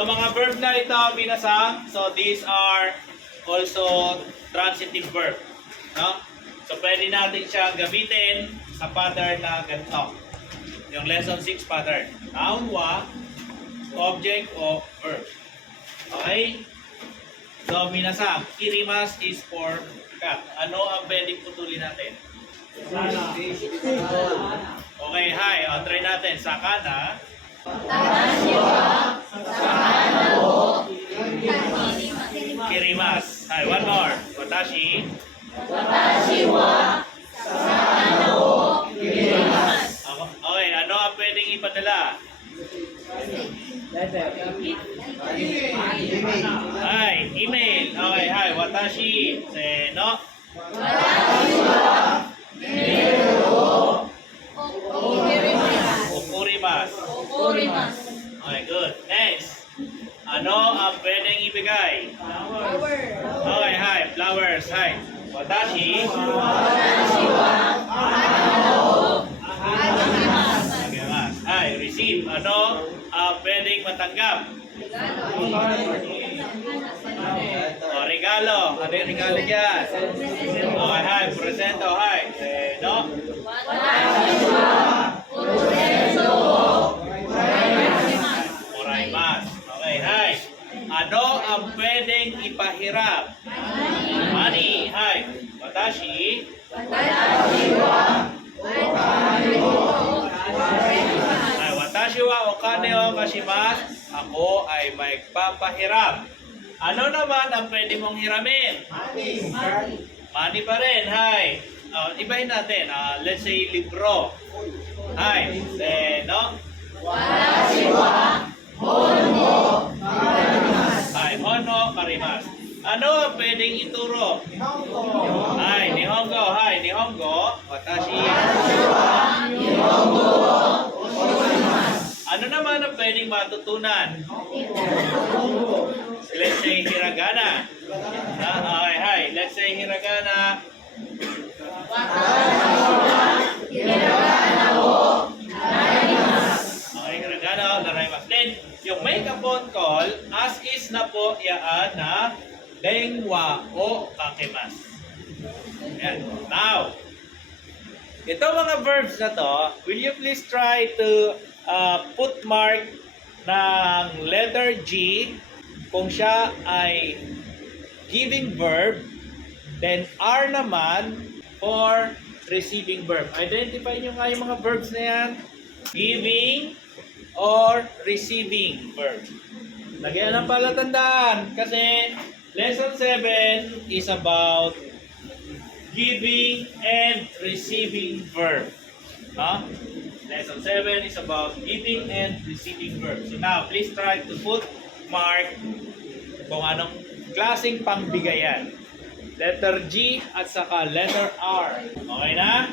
Ito mga verb na ito, minasang. So these are also transitive verb. No? So pwede natin siyang gamitin sa pattern na ganito. Yung lesson 6 pattern. Noun, wa, object, o verb. Okay? So minasang, kirimas is for cut. Ano ang pwedeng putulin natin? Okay, hi. O, try natin. Sakana. Kirimas. Hi, one more. Watashi. Okay, ano ang pwedeng ipadala? Hi, email. Okay, hi. Watashi. Seno. Okurimas. Okay, good. Next. Ano ang pwedeng ibigay? Okay, hi. Flowers. Hi. Watashi. Hi, receive. Ano ang pwedeng matanggap? O, regalo. Ano yung regalo dyan? Okay, hi. Presento. Hi. No? Oraimas. Okay, hi. Ano ang pwedeng ipahiram? Money. Hi. Watashi. Ay, watashi wa okane o kashimasu. Ako ay magpapahiram. Ano naman ang pwede mong hiramin? Money pa rin. Hi. Ibahin natin. Let's say libro. Hi. No? Hi. Hono karimas. Ano ang pwedeng ituro? Hi. Nihongo. Hi. Nihongo. Watashi. Ano naman ang pwedeng matutunan? Let's say hiragana. Okay, hi. Let's say hiragana. Okay, hiragana o naraimas. Then, yung make a phone call, as is na po yaan na dengwa o kakemas. Ayan. Now, ito mga verbs na to, will you please try to put mark ng letter G kung siya ay giving verb, then R naman for receiving verb. Identify nyo nga yung mga verbs na yan. Giving or receiving verb. Lagyan ng palatandaan kasi lesson 7 is about giving and receiving verb. Huh? Lesson 7 is about giving and receiving verb. So now, please try to put mark kung anong klaseng pangbigayan. Letter G at saka letter R. Okay na?